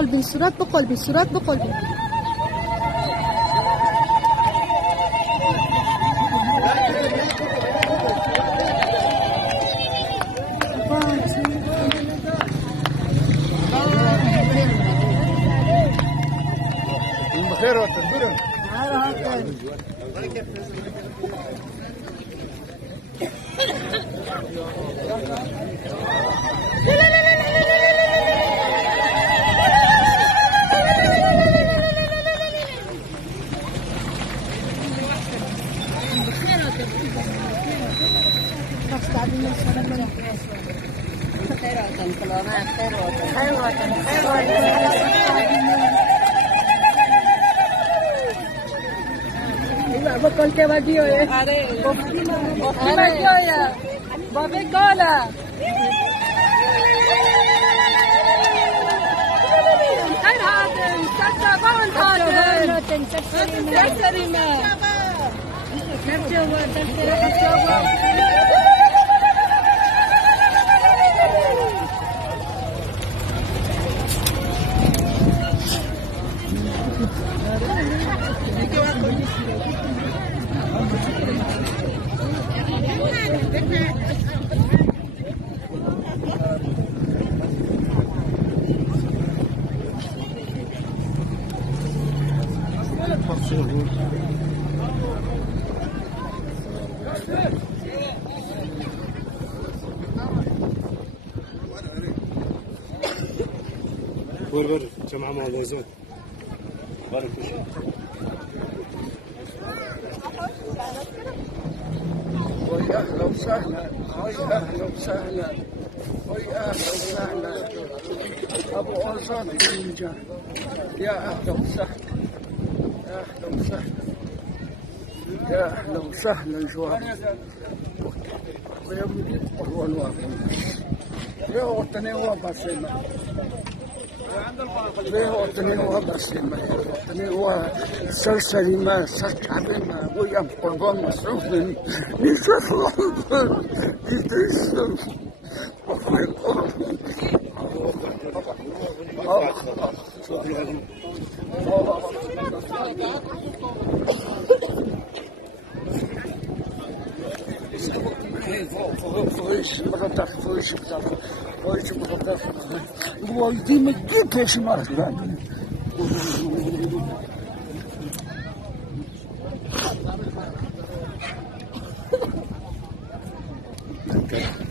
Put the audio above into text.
بقلبین صورت بقلبین صورت بقلبین. بخير وتدبرن. بکل که ودیو ہے گفتی ودیو ہے بابے کالا خیر هاتن ستبان هاتن سرسرینه نرجو بر جماعة معززات بارك الله. ويا اهلا وسهلا ويا اهلا وسهلا ويا اهلا وسهلا ابو عصام الرجال يا اهلا وسهلا يا اهلا وسهلا يا اهلا وسهلا جواب ويا مدير هو الواقع يا وطني وبسمه ليه وطني وبسمه وطني وسلسلي ما سكعبي ما ويا قربان مصروف من نسال الله يتسلم وفي الأرض فويش مرة فويش فويش مرة ويدي مجيب ليش مرة Okay.